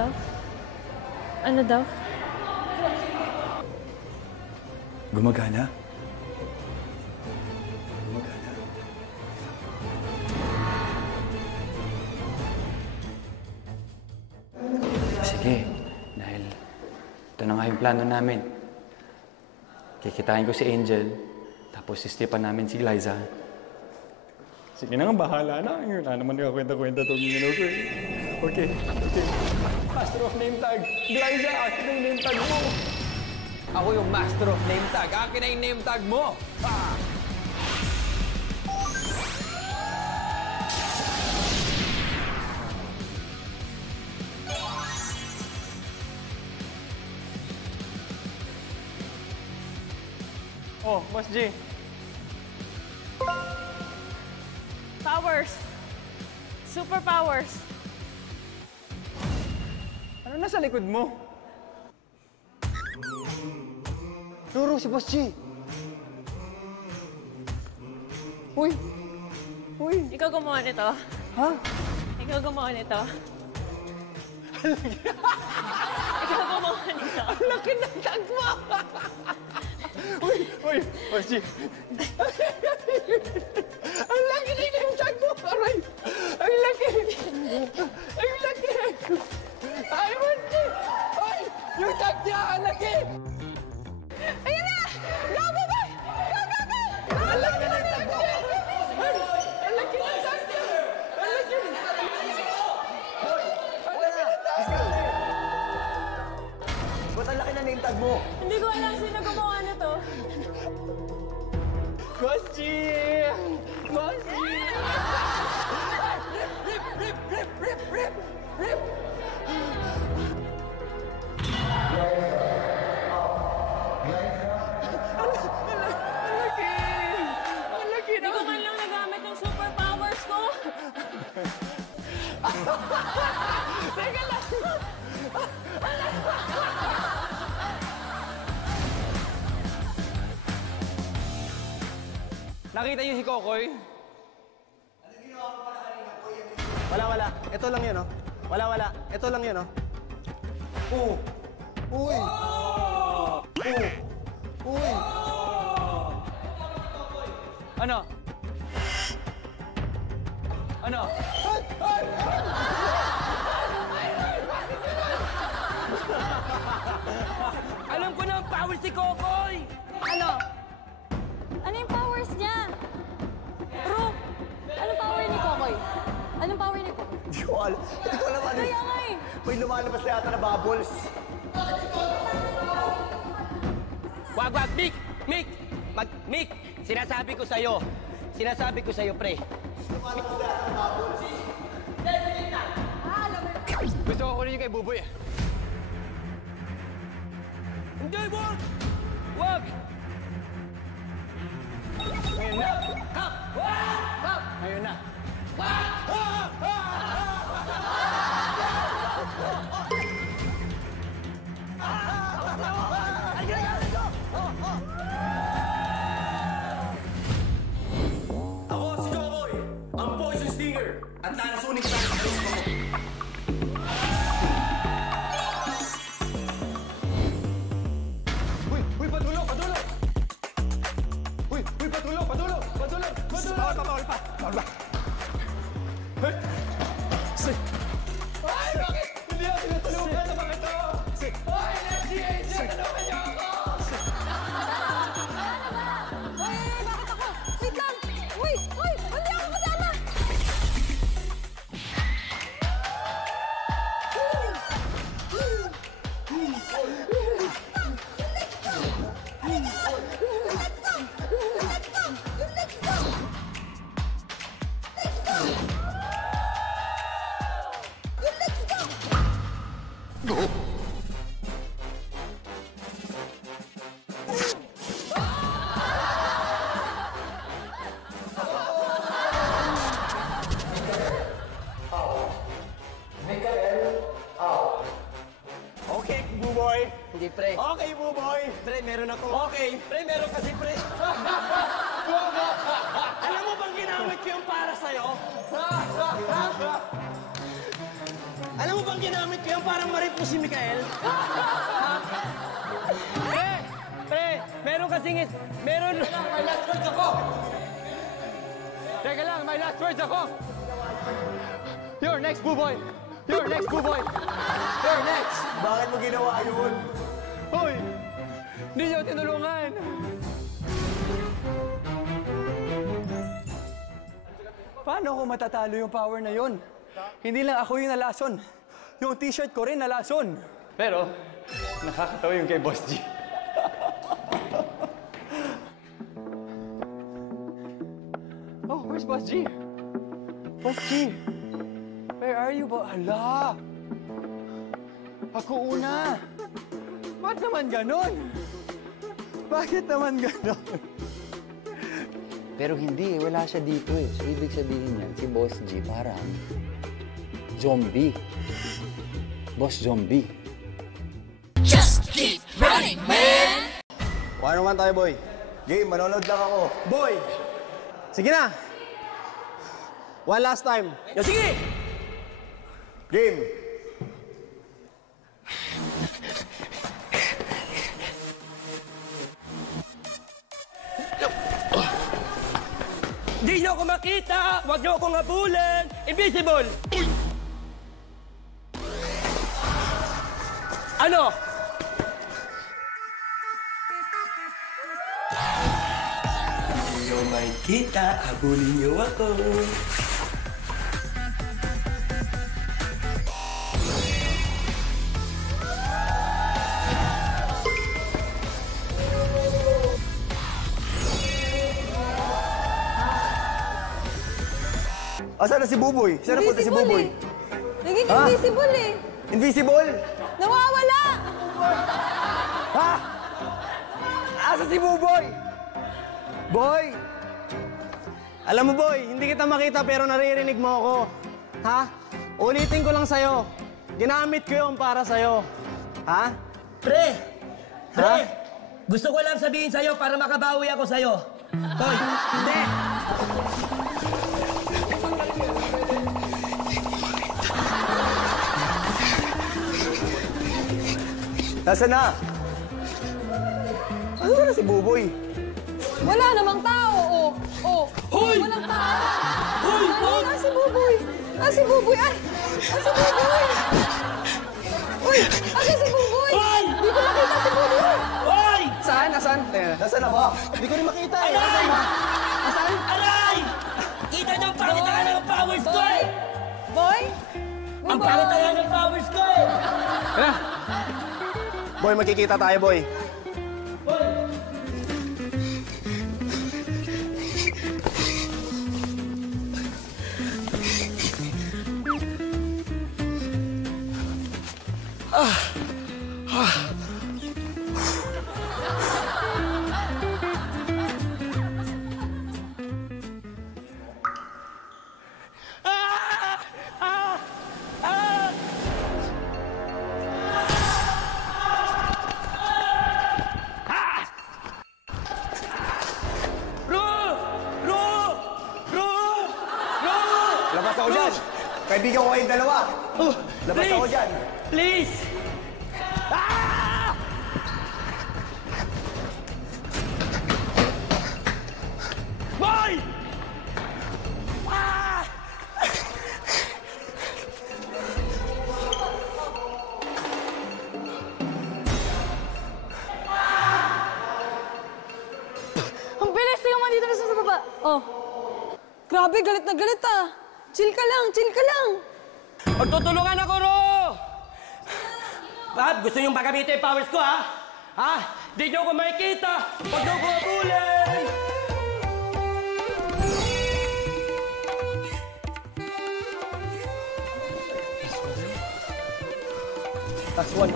to? Ano daw? Gumagana? Gumagana. Sige, dahil ito na nga yung plano namin. Kikitain ko si Angel, tapos sistipan namin si Liza. Sige na nga, bahala na. Wala naman nakakwenta-kwenta itong ko eh. Okay. Master of Name Tag. Liza, akin na yung name tag mo. Ako yung Master of Name Tag. Akin na yung name tag mo. Ah! Oh, Boss G. Powers! Superpowers! Ano nasa likod mo? Turo si Boss G. Uy! Uy! Ikaw gumawa nito? Ha? Ikaw gumawa nito? Ikaw gumawa nito? Ang laki ng tag mo! Uy, Boss G. Ang laki ng tag mo! Aray! Ang laki! Ang laki! Ay, Boss G! Ay! Yung tag niya! Ang laki! Ayan na! Go, go, go! Go, go, go! Ang laki ng tag mo! Ang laki ng tag niya! Ang laki! Ba't ang laki na name tag mo? Hindi ko alam sino gumawa nito. Boss G! Boss G! Rip! Ang laki! Hindi ko man lang nagamit yung superpowers ko. Teka lang! Nakita niyo si Kokoy? Wala. Ito lang yun, oh. Wala. Ito lang yun, oh. Oo. Uy! Uy! Ano? Ano? Alam ko na ang power si Kokoy! Ano? Ano yung powers niya? Bro, anong power ni Kokoy? Anong power ni Kokoy? Hindi ko alam ano. Kaya nga eh. May lumalabas na yata na bubbles. Wag! Mick! Mick! Sinasabi ko sa'yo, pre. Gusto ko kunin yung kay Buboy, ah. Hindi, wag! Wag! Ngayon na. Ngayon na. Ako si Kokoy, ang Poison Stinger, at nanasunin kita sa gusto ko. Uy, padulo! Uy, padulo! Bawal pa! Hey! Ay, bakit? Hindi ako tinatulungan sa mga ito! Ay, let's see, Angel! Tulungan niyo ako! Bakit ako? Wait lang! Uy! Hindi ako kasama! Okay, Buboy! Hindi, pre. Okay, Buboy! Pre, meron ako. Okay! Pre, meron kasi, pre. Alam mo bang ginamit ko yung para sa'yo? Alam mo bang ginamit ko yan parang marip mo si Mikael? Pre, meron kasing meron... May last words ako! Teka lang, may last words ako! You're next, Buboy! You're next, Buboy! You're next! Bakit mo ginawa yun? Hoy! Hindi niyo tinulungan! Paano ko matatalo yung power na yun? Hindi lang ako yung nalason. Yung t-shirt ko rin nalason. Pero, nakakatawa yung kay Boss G. Oh, where's Boss G? Boss G! Where are you, Boss? Hala! Ako una! Ba't naman ganon? Bakit naman ganon? Pero hindi, wala siya dito eh. So, ibig sabihin yan, si Boss G parang zombie. Boss Zombie. Just keep running, man! Ano naman tayo, boy? Game, manonood lang ako. Boy! Sige na! One last time. Yo, sige! Game! Di nyo ako makita! Huwag nyo akong habulin! Invisible! Ano? Di nyo makita, habulin nyo ako. Asan na si Buboy? Saan na punta si Buboy? Naging invisible eh. Invisible? Nawawala! Ha? Asa si Buboy? Boy! Alam mo, boy, hindi kita makita pero naririnig mo ako. Ha? Ulitin ko lang sa'yo. Ginamit ko yun para sa'yo. Ha? Pre! Pre! Ha? Gusto ko lang sabihin sa'yo para makabawi ako sa'yo. Hoy, hindi! Nasaan na? Ano ba na si Buboy? Wala namang tao, oh. Oh. Hoy! Walang tao. Hoy! Hoy! Ah, si Buboy. Ah, si Buboy. Ay! Ah, si Buboy. Uy! Ah, si Buboy. Hoy! Di ko nakita si Buboy. Hoy! Saan? Nasaan? Nasaan na ba? Hindi ko rin makita eh. Aray! Nasaan ba? Nasaan? Aray! Kita niyo ang pangitangan ng powers ko eh! Boy? Ang pangitangan ng powers ko eh! Boy, magkikita tayo, boy. Labas ako dyan. Kaibigan ko kayong dalawa. Labas ako dyan. Please! Boy! Ang bilis yung dito na sa baba. Oh. Grabe, galit na galit ah. Chill ka lang, chill ka lang. Magtutulungan ako, Ro! Bakit? Gusto niyong pagamitin yung powers ko, ha? Ha? Di niyo ako makikita! Huwag niyo ako habulin! Last one.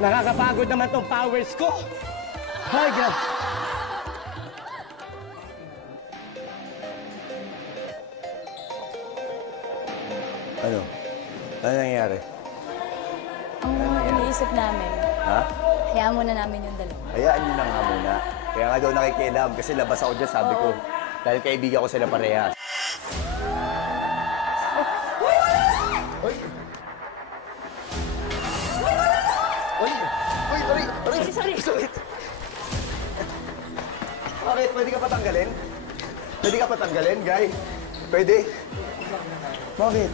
Nakakapagod naman tong powers ko! Ay, God! Ano? Ano nangyayari? Ang iniisip namin, Ha? hayaan muna namin yung dalawa. Hayaan niyo na nga muna. Kaya nga daw nakikialam kasi labas ako dyan, sabi ko. Dahil kaibigan ko sila parehas. Sorry. Bakit? Pwede ka patanggalin? Pwede ka patanggalin, Guy? Pwede? Bakit?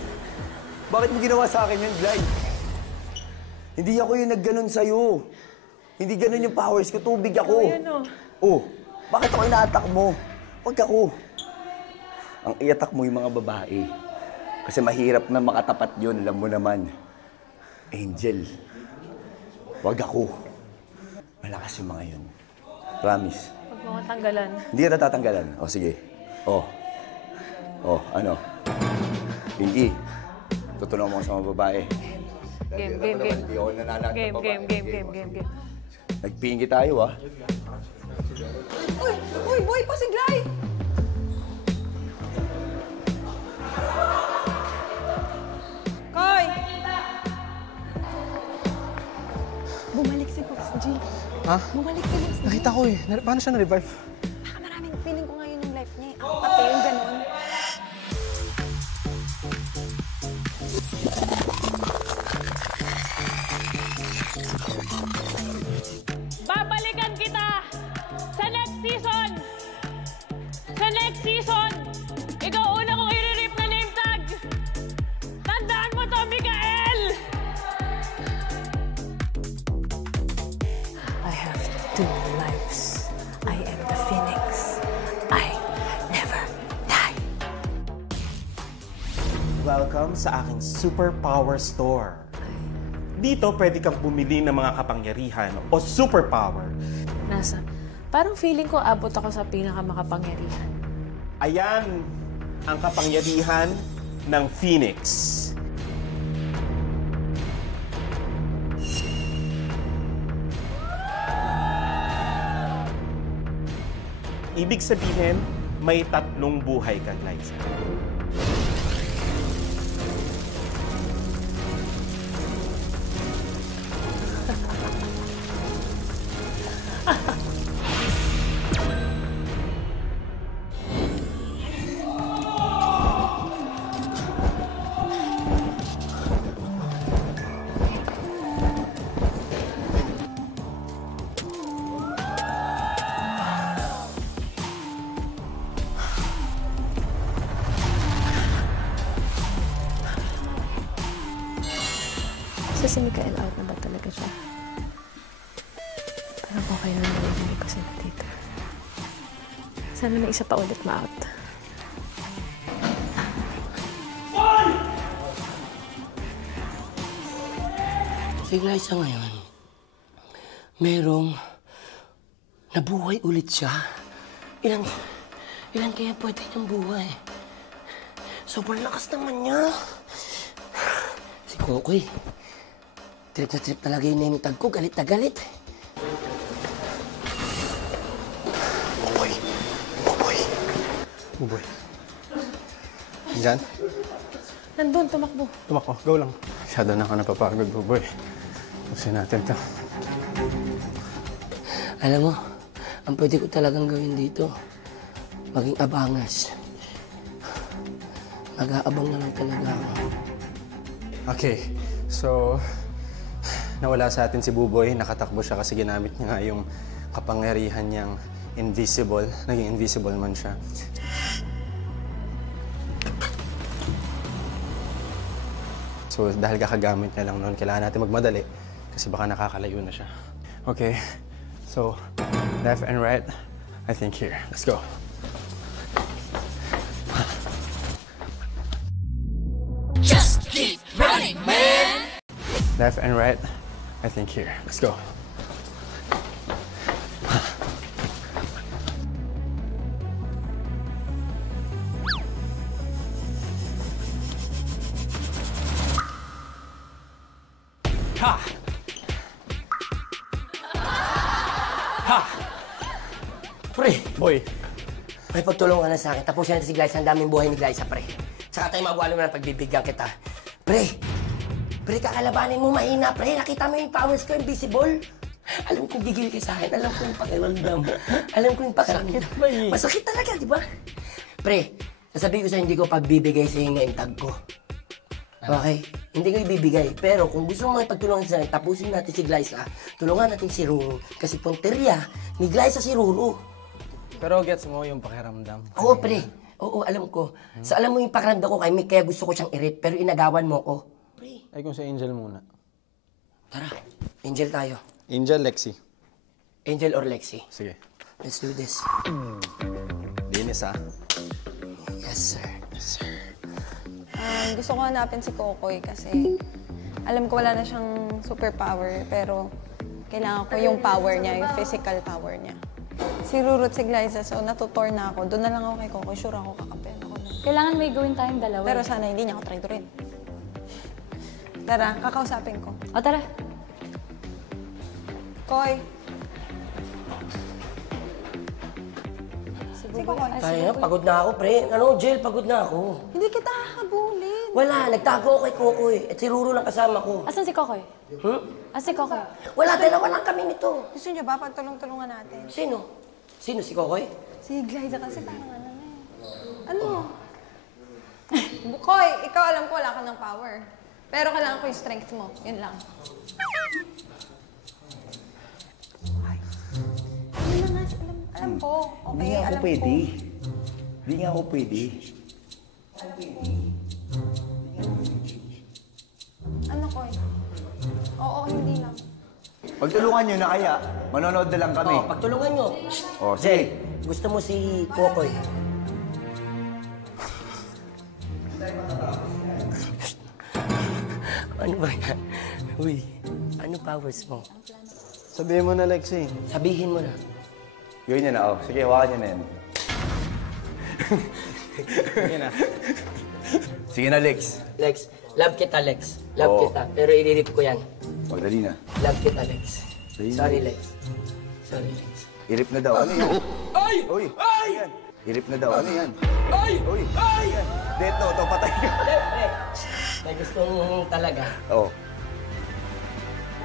Bakit mo ginawa sa akin yun, Guy? Hindi ako yung nagganon sa'yo. Hindi ganon yung powers ko. Tubig ako. Oh, bakit ako ina-attack mo? Huwag ako. Ang i-attack mo yung mga babae. Kasi mahirap na makatapat yun, alam mo naman. Angel. Huwag ako. Malakas yung mga yun. Promise. Huwag mo tanggalan. Hindi ka natatanggalan. O, sige. O, ano? Pinky, tutulungan mo sa mga babae. Game. Hindi ako nananag ng babae. Game. Nagpingi tayo, ah. Uy, boy, pasiglay! Koy! Bumalik si Boss G. Ha? Bumalik si Boss G. Nakita ko eh. Paano siya na-revive? Baka maraming feeling ko ngayon yung life niya eh. Pati yung ganon. Babalikan kita sa next season! Sa next season, ikaw una kong i-rip na name tag! Tandaan mo to, Mikael! I have 2 lives. I am the Phoenix. I never die. Welcome sa aking superpower store. Dito, pwede kang bumili ng mga kapangyarihan o superpower. Parang feeling ko abot ako sa pinakamakapangyarihan. Ayan ang kapangyarihan ng Phoenix. Ibig sabihin, may 3 buhay kang Liza. Si Mikael out na ba talaga siya? Parang okay na narinig ko sila dito. Sana na isa pa ulit ma-out. Si Liza ngayon, merong nabuhay ulit siya. Ilan kaya pwede niyang buhay? Sobrang lakas naman niya. Si Kokoy, trip na trip talaga yung name tag ko. Galit na galit. Buboy. Diyan? Nandun, tumakbo. Tumakbo. Go lang. Masyado na ako napapagod, Buboy. Pusin natin to. Alam mo, ang pwede ko talagang gawin dito, maging abangas. Mag-aabang na lang talaga ako. Okay. So, nawala sa atin si Buboy. Nakatakbo siya kasi ginamit niya nga yung kapangyarihan niyang invisible. Naging invisible man siya. So, dahil kakagamit niya lang noon, kailangan natin magmadali kasi baka nakakalayo na siya. Okay. So, left and right, I think here. Let's go. Just keep running, man! Left and right, I think here. Let's go. Ha! Ha! Pre! Boy! May pagtulungan na sa akin. Tapusin natin si Glyza. Ang daming buhay ni Glyza, pre. Saka tayo magwalo na pagbibigyan kita. Pre! Pre, kakalabanin mo mahina, pre. Nakita mo yung powers ko, invisible. Alam kong gigil ka sa akin. Alam ko yung pakiramdam. Alam ko yung pakiramdam. Masakit talaga, di ba? Pre, sasabihin ko sa'yo, hindi ko pagbibigay sa'yo yung name tag ko. Okay? Hindi ko ibibigay. Pero kung gusto mo pagtulungan sa akin, tapusin natin si Glyza. Tulungan natin si Ruru. Kasi punteriya ni Glyza si Ruru. Pero gets mo yung pakiramdam. Oo, pre. Oo, alam ko. Sa alam mo yung pakiramdam ko kay Mick, kaya gusto ko siyang i-rip. Pero inagawan mo ko. Pre. Ay, kung si Angel muna. Tara, Angel tayo. Angel, Lexi. Angel or Lexi? Sige. Let's do this. Linis, ah. Yes, sir. Yes, sir. Gusto ko hanapin si Kokoy kasi alam ko wala na siyang superpower pero kailangan ko yung power niya, yung physical power niya. Si Ruru at si Glyza, so natutor na ako. Doon na lang ako kay Kokoy. Sure ako kakampihan ako na. Kailangan may gawin tayong dalawa. Pero sana hindi niya ako traidorin. Tara, kakausapin ko. O, tara. Koy. Si Kokoy. Kaya na, pagod na ako, pre. Ano, Jel, pagod na ako. Hindi kita hahabulin. Wala, nagtago ako kay Kokoy. At si Ruru lang kasama ko. Asan si Kokoy? Asan si Kokoy? Wala, dalawa lang kami nito. Gusto niyo ba pagtulong-tulungan natin? Sino? Sino, si Kokoy? Si Glyza kasi parang ano na eh. Ano? Koy, ikaw alam ko wala ka ng power. Pero kailangan ko yung strength mo. Yun lang. Ano na nga, alam ko. Okay, Hindi nga ako alam pwede. ko. Hindi nga ako pwede. Ano, Koy? Oo, hindi lang. Pagtulungan nyo na kaya, manonood na lang kami. Oh, pagtulungan nyo. Oh, Jel, sige. gusto mo si Kokoy? Ano ba yan? Uy, ano powers mo? Sabihin mo na, Lexi. Sabihin mo na. Yun yan na, oh. Sige, hawakan nyo na yan. Sige na. Sige na, Lex. Lex, love kita, Lex. Love Oo. kita. Pero i-rip ko yan. O, dali na. Love kita, Lex. Dali na. Sorry, Lex. Sorry, Lex. Irip na daw. Ano yan? Ay! Uy! Ay! Yan. Irip na daw. Ano yan? Ay! Uy! Ay! Yan. Deto, to patay ka. Pre, may gustong talaga. Oh.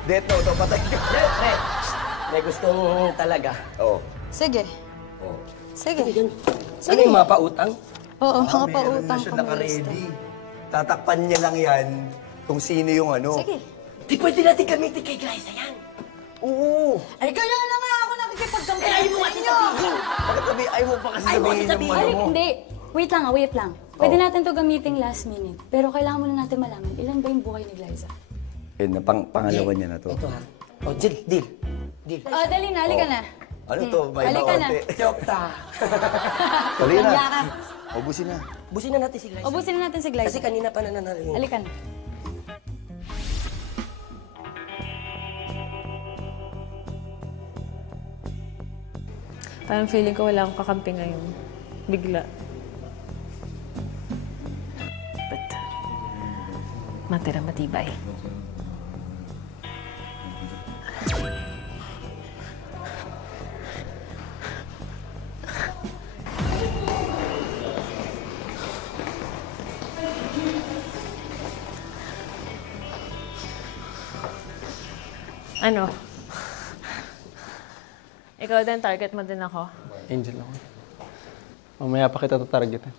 Deto, to patay ka. Pre, may gustong talaga. Oh. Sige. Sige. Ano yung mga pautang? Oo, mga Meron pautang na siya ko na naka-ready. Tatakpan niya lang yan kung sino yung ano. Sige. Di pwede natin gamitin kay Glyza yan. Oo. Ay, kaya na nga ako nakikipagsampa Eh, ayaw mo kasi sabihin. Bakit sabi, ayaw mo pa kasi Ayaw mo kasi sabihin yung sabihin. ano Ay, mo? hindi. Wait lang. Pwede Oh. natin to gamitin last minute. Pero kailangan muna natin malaman, ilan ba yung buhay ni Glyza? Yun, pangalawa niya na to. Ito ha. O, deal, deal. Deal. Dali na, halika na. Ano to? May Halika na. makonti. Joke ta. Dali na. Hangga ka. Ubusin na. Busin na natin si Glyza. Ubusin na natin si Glyza. Kasi kanina pa nananalo. Halika na. Parang feeling ko wala akong kakampi ngayon. Bigla. But, matira matibay. Ano? Ikaw din, target mo din ako. Angel ako. Mamaya pa kita tatargetin.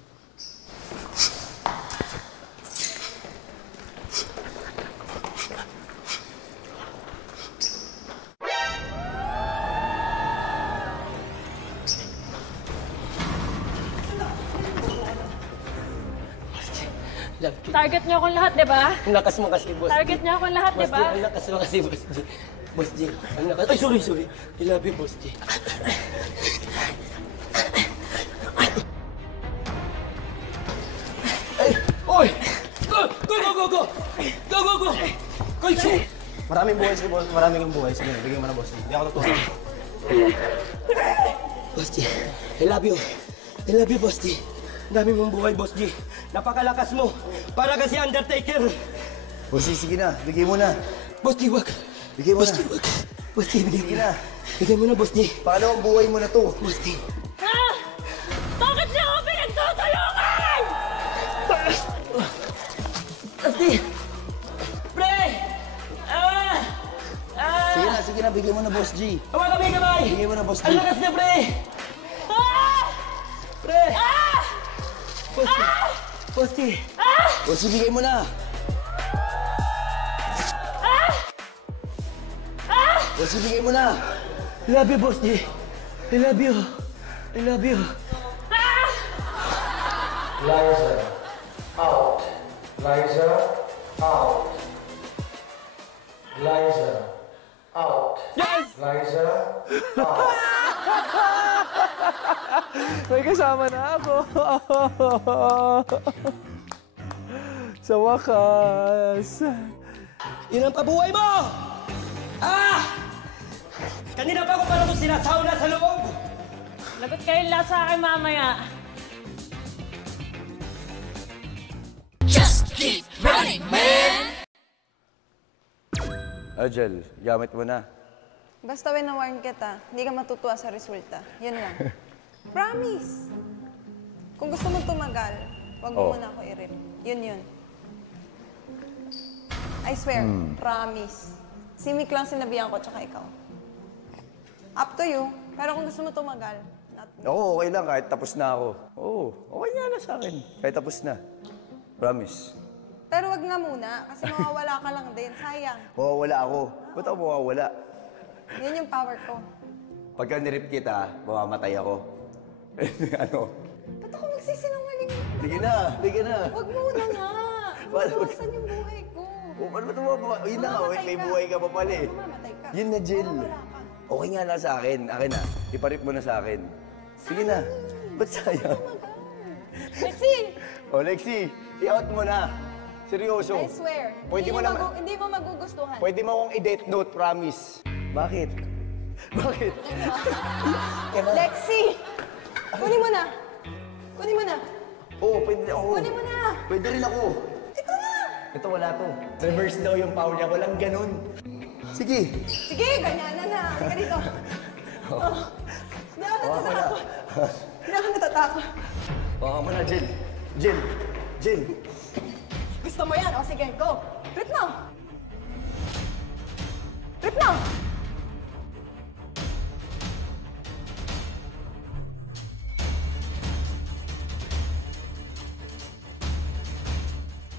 Target niyo akong lahat, di ba? Ang lakas mo kasi, boss. Target niyo akong lahat, di Boss G, ba? ang lakas mo kasi, Boss G. Boss G, ang lakas. Ay, sorry. I love you, Boss G. Ay! Oy! Go! Koy, shoot! Maraming buhay si boss. Maraming yung buhay. Sige, bigyan mo na, boss. Hindi ako tutulong. Boss G, I love you. I love you, Boss G. Ang dami mong buhay, Boss G. Napakalakas mo. Para kasi Undertaker. Boss, sige na. Bigay mo na. Boss G, wag. Bigay mo Boss na. G, wag. Boss G, bigay mo Sige na. na. Bigay mo na, Boss G. Pangalawang buhay mo na to. Boss G. Ah! Bakit niyo ako pinagtutulungan? Boss G! Pre! Sige na, sige na. na, bigyan mo na, Boss G. Tama kami kamay! Bigyan mo na, Boss G. Ang lakas niya, pre! Pre! Boss G! Boss G, bigay mo na! Boss G, bigay mo na! I love you, Boss G. I love you. I love you. Liza, out. Liza, out. Liza, out. Yes! Liza, out. May kasama na ako. Sa wakas. Yun ang pabuhay mo! Kanina pa ako parang kung sinasauna sa loob! Lagot kayo lahat sa akin mamaya. Just keep running, man! Angel, gamit mo na. Basta wina-warn kita, hindi ka matutuwa sa resulta. Yun lang. Promise! Kung gusto mo tumagal, wag mo muna ako i-rip. Yun. I swear, promise. Si Mick lang sinabihan ko, tsaka ikaw. Up to you. Pero kung gusto mo tumagal, not me. Oo, okay lang kahit tapos na ako. Oo, okay nga na sa akin. Kahit tapos na. Promise. Pero wag nga muna, kasi mawawala ka lang din. Sayang. Mawawala ako. Ba't ako mawawala? Yun yung power ko. Pagka nirip kita, mamamatay ako. Ano? Ba't ako magsisinungaling? Sige na, sige na. Wag muna nga. Mabawasan yung buhay ko. O, paano ba tumaba? Yun na nga, may buhay ka pa pala eh. Mamatay ka. Yun na, Jill. Mawawala ka. Okay nga na sa akin. Akin na. Iparip mo na sa akin. Sige na. Ba't sayang? Lexi! O, Lexi, i-out mo na. Seryoso. I swear. Pwede mo naman. Hindi mo magugustuhan. Pwede mo akong i-date note, promise. Bakit? Bakit? Lexi! Kunin mo na. Kunin mo na. Oo, pwede ako. Kunin mo na. Pwede rin ako. Ito na. Ito, wala to. Reverse daw yung power niya. Walang ganun. Sige. Sige, ganyan na. Halika dito. Hindi ako natatakot. Hindi ako natatakot. Baka mo na, Jill. Jill. Jill. Gusto mo yan? O sige, go. Rip mo. Rip mo.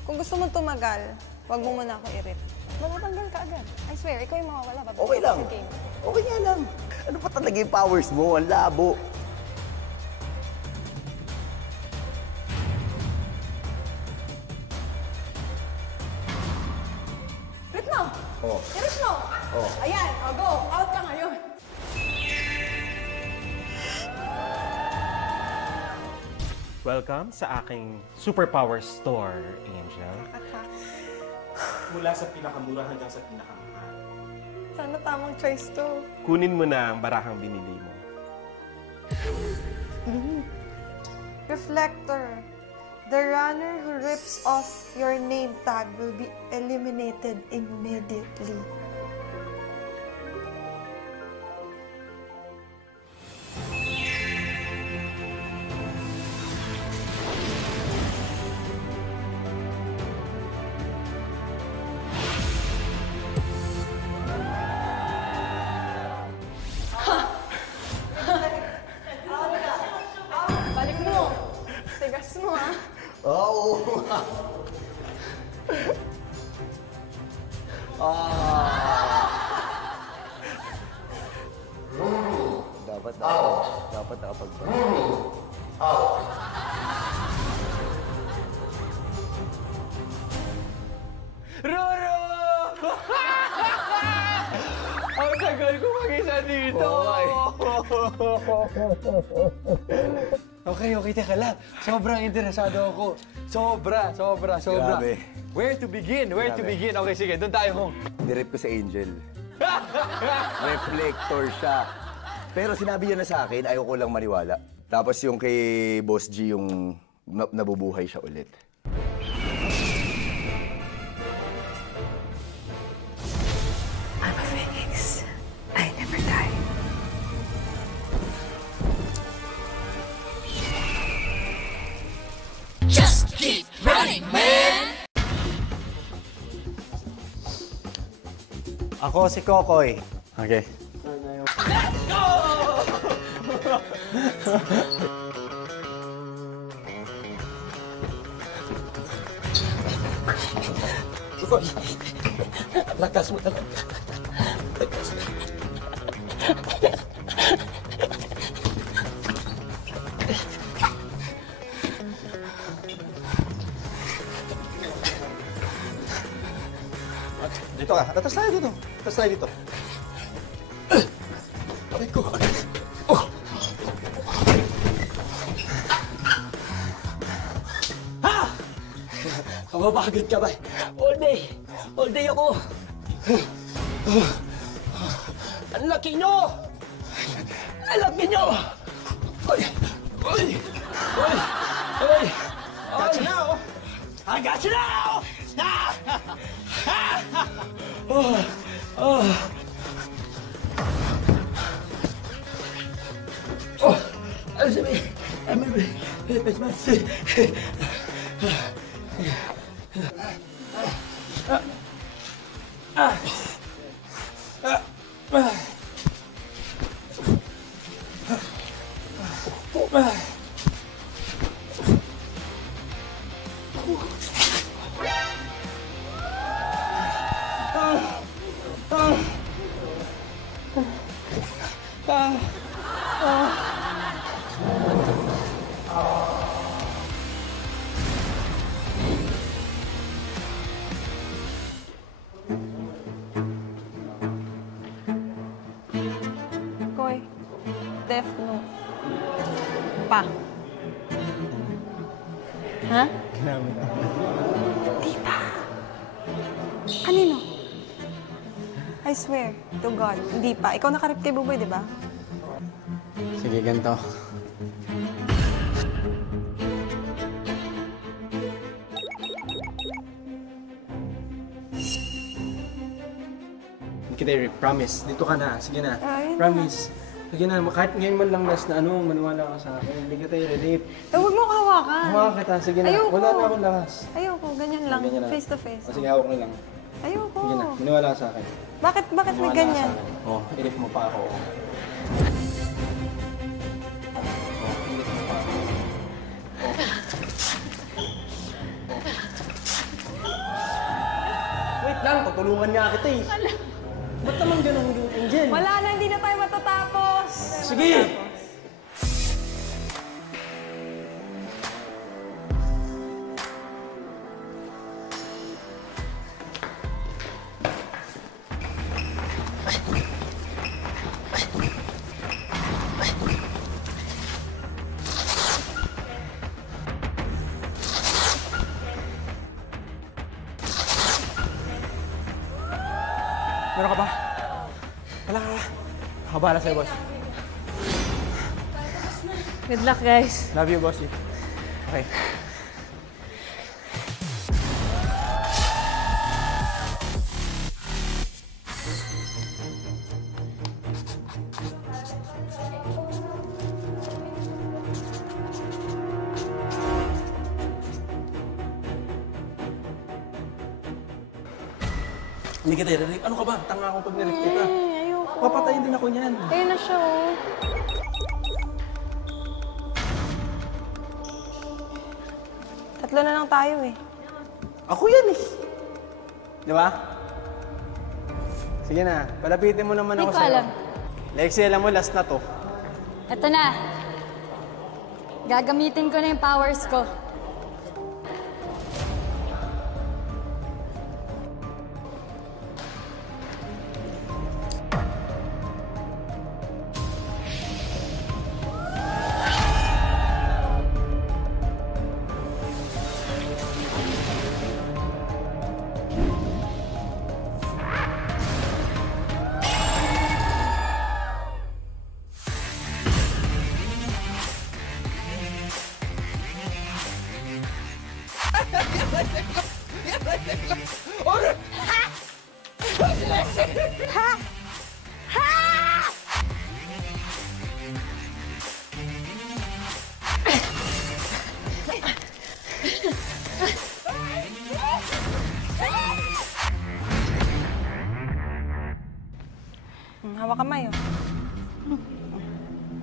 Kung gusto mo tumagal, wag mo muna ako i-rip. Matatanggal ka agad. I swear, ikaw yung mawawala. Babalik Okay ako lang. sa game. Okay nga lang. Ano pa talaga yung powers mo? Ang labo. Rip mo! Oh. I-rip mo! Oh. Ayan, o go! Out ka ngayon! Welcome sa aking superpower store, Angel. Mula sa pinakamura hanggang sa pinakamahal. Sana tamang choice to. Kunin mo na ang barahang binili mo. Reflector. The runner who rips off your name tag will be eliminated immediately. Balik mo. Tigas mo, ha? Oo. Dapat nakapag Out. Roro! Ang tagal ko mag-isa dito. Okay, teka lang. Sobrang interesado ako. Sobra. Grabe. Where to begin? Okay, sige, doon tayo kung... Nirip ko sa Angel. Reflector siya. Pero sinabi niya na sa akin, ayaw ko lang maniwala. Tapos yung kay Boss G, yung nabubuhay siya ulit. I'm a phoenix. I never die. Just keep running, man! Ako si Kokoy. Okay. Let's go! Uy, lakas mo talaga. Lakas. Dito ka. Atas tayo dito. Atas tayo dito. Aray ko. Oh. Ha! Mapapagod ka ba? All day. All day ako. Ang laki nyo! Ang laki nyo! Ay! Ay! Ay! Ay! Got you now! I got you now! Ah! Oh! Oh! Oh! I'm sorry. I'm sorry. Koy, Def, no. Pa. Ha? Ginamit ako. Tita. Kanino? I swear to God, hindi pa. Ikaw nakarip kay Buboy, di ba? Sige, ganito. Hindi kita i-rip. Promise. Dito ka na. Sige na. Ay, Promise. Sige na. Kahit ngayon man lang last na ano, maniwala ka sa akin. Hindi kita i-relate. Huwag mo hawakan. Hawakan kita. Sige na. Ayoko. Wala na akong lakas. Ayoko, ganyan lang. Ganyan lang. Face to face. O, sige, hawak na lang. Ayoko. Sige na. Maniwala ka sa akin. Bakit may Maniwala ka ganyan? sa akin. Oh, i-rip mo pa ako. Wait lang, tutulungan nga kita eh. Ba't naman ganun, Angel? Wala na, hindi na tayo matatapos. Sige! Meron ka ba? Wala ka. Nakabala sa'yo, boss. Good luck, guys. Love you, boss. Okay. Hindi kita i-rip. Ano ka ba? Tanga akong pag nirip kita. Ayoko. Papatayin din ako niyan. Ayun na siya, oh. Tatlo na lang tayo, eh. Ako yan eh. Di ba? Sige na, palapitin mo naman ako Hindi ko sa'yo. alam. Lexie, alam mo, last na to. Ito na. Gagamitin ko na yung powers ko.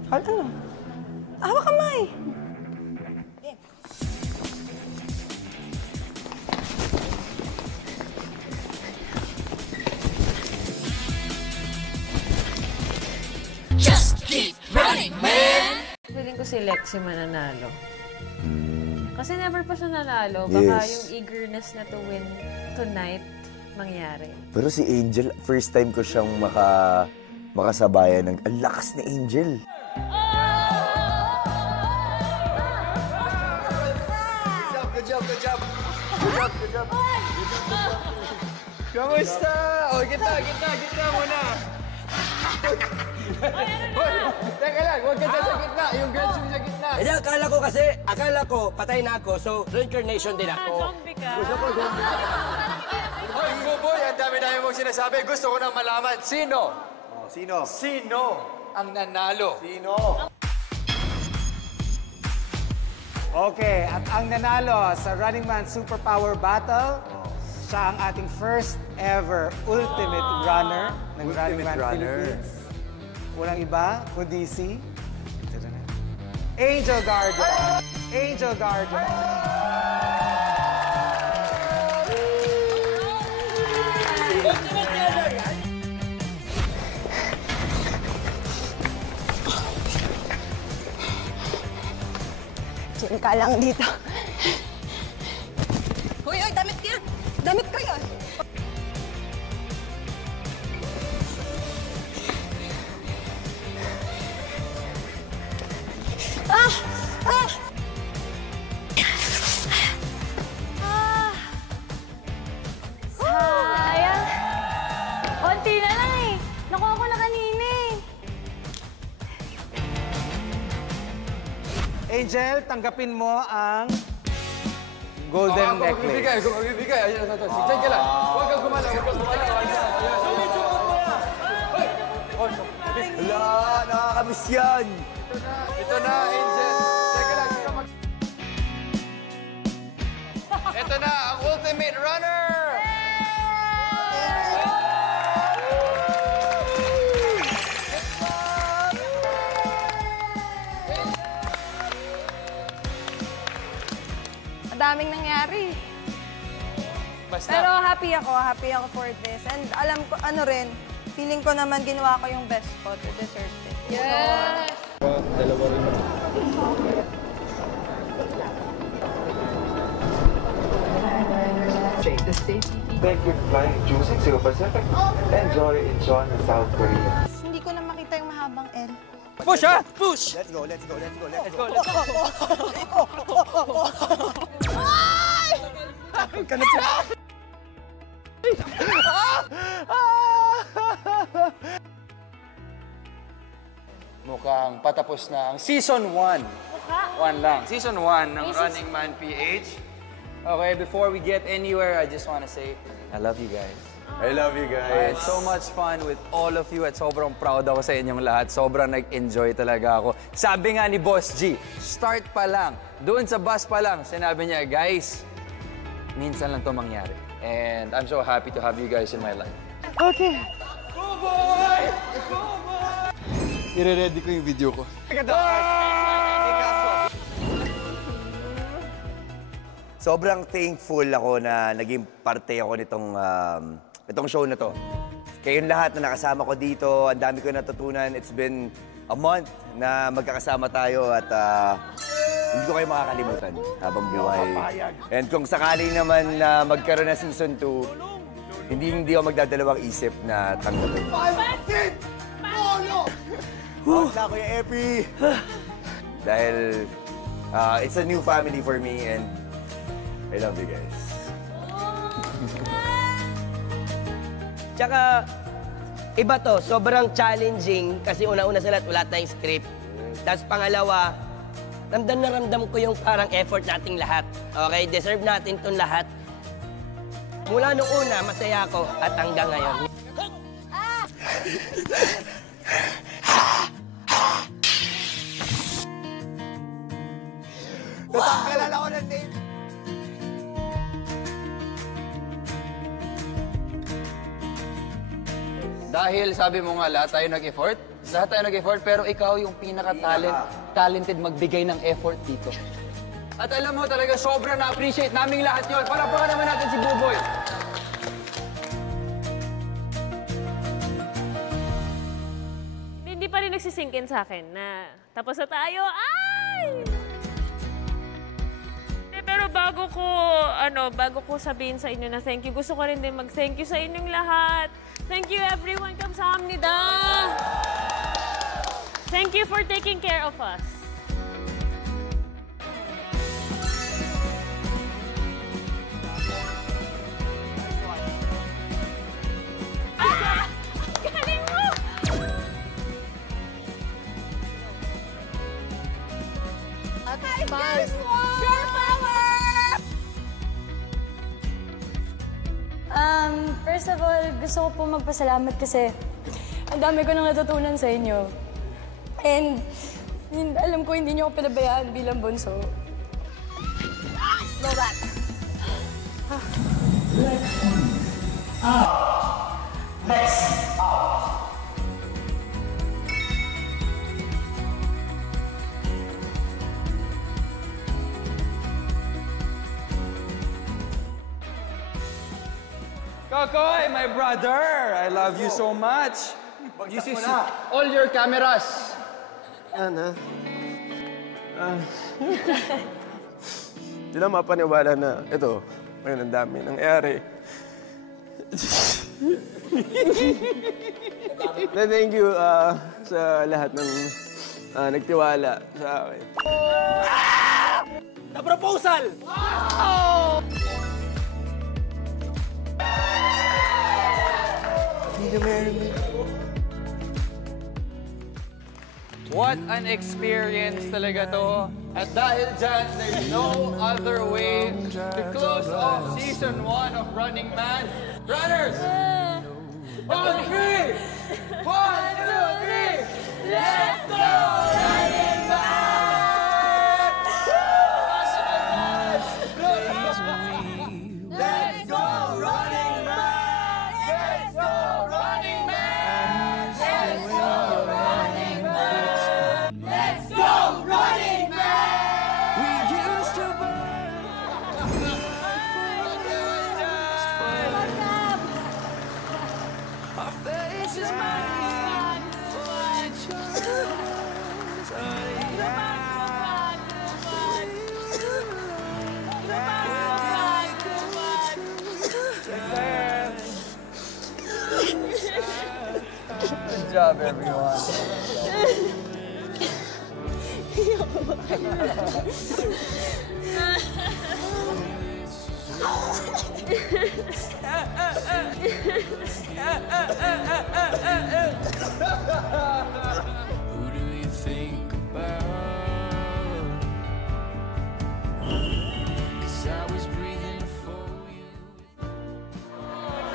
Ano? Hawak kamay. Just keep running, man! Feeling ko si Lexie mananalo. Kasi never pa siya nanalo. Baka Yes. yung eagerness na to win tonight mangyari. Pero si Angel, first time ko siyang makasabayan ng... Ang lakas ni Angel. Good job. Kamusta? O, gitna muna. Hoy, teka lang, huwag ka sa gitna. Yung girls yung sa gitna. Hindi, akala ko, patay na ako, so reincarnation din ako. Zombie ka. Hoy, Buboy, ang dami-dami mong sinasabi. Gusto ko nang malaman, sino? Sino ang nanalo? Okay, at ang nanalo sa Running Man Superpower Battle, siya ang ating first ever Ultimate Runner ng Running Man Philippines. Walang iba, kundi si Angel Guardian. Diyan ka lang dito. Hoy, damit ka! Damit ko yun! Sayang. Konti na lang eh. Nakuha ko na kanina eh. Angel, tanggapin mo ang golden necklace. Kung magbibigay, ayun na ito. Diyan ka lang. Huwag kang gumalaw. Wala, nakakamiss yan. Ito na, Angel. Teka lang. Ito na, ang Ultimate Runner! Ang daming nangyari. Pero happy ako for this. And alam ko, feeling ko naman ginawa ko yung best ko to deserve it. Yes! Dalawa rin. Thank you for flying Choosing Cebu Pacific. Enjoy in Incheon, South Korea. Hindi ko na makita yung mahabang L. Push, ha? Push! Let's go. Mukhang patapos na ang Season 1. One lang. Season 1 ng Running Man PH. Okay, before we get anywhere, I just want to say, I love you guys. I love you I guys. had so much fun with all of you at sobrang proud ako sa inyong lahat. Sobrang nag-enjoy talaga ako. Sabi nga ni Boss G, start pa lang, doon sa bus pa lang, sinabi niya, guys, minsan lang to mangyari. And I'm so happy to have you guys in my life. Okay. I-ready ko yung video ko. Sobrang thankful ako na naging parte ako itong show na to. Kayong lahat na nakasama ko dito, ang dami ko natutunan. It's been a month na magkakasama tayo at hindi ko kayo makakalimutan habang buhay. And kung sakali naman na magkaroon na season 2, hindi ako magdadalawang isip na tanggapin. Out na Kuya Epi! Dahil it's a new family for me and I love you guys. Tsaka, iba to, sobrang challenging kasi una-una sa lahat, wala tayong script. Tapos pangalawa, ramdam na ramdam ko yung parang effort nating lahat. Okay, deserve natin itong lahat. Mula nung una, masaya ako at hanggang ngayon. Natanggalan ako ng name. Dahil sabi mo nga lahat tayo nag-effort, Lahat tayo nag-effort, pero ikaw yung pinaka-talented magbigay ng effort dito. At alam mo talaga, sobrang na-appreciate naming lahat yun. Palakpakan naman natin si Buboy. Hindi pa rin nagsisingkin sa akin na tapos na tayo. Ay! Pero bago ko sabihin sa inyo na thank you, gusto ko rin din mag-thank you sa inyong lahat. Thank you everyone. 감사합니다. Thank you for taking care of us. Galing mo! Girl power! First of all, gusto ko po magpasalamat kasi ang dami ko nang natutunan sa inyo. And alam ko hindi niyo ako pinabayaan bilang bunso. Go back. Next out. Kokoy, my brother! I love you so much. You see all your cameras. Ana. Di lang mapaniwala na ito, ngayon ang dami nangyari. Thank you sa lahat ng nagtiwala sa akin. The proposal! Wow! What an experience talaga to. At dahil dyan, there's no other way to close off Season 1 of Running Man. Runners! 1, 2, 3! 1, 2, 3! Let's go! Running Man! Let's go! Running Man! Let's go! Running Man! Let's go! Running Man! Let's go! Running Man! We used to our faces might for each Good job, everyone. Who do you think about? 'Cause I was breathing for you.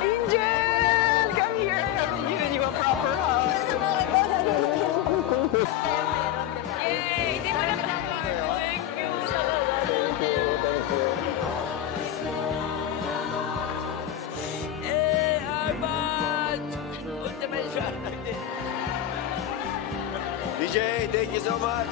Angel! Come here! I haven't given you a proper hug. Yay! Di mo na Thank you. Thank you, thank you. DJ, thank you so much.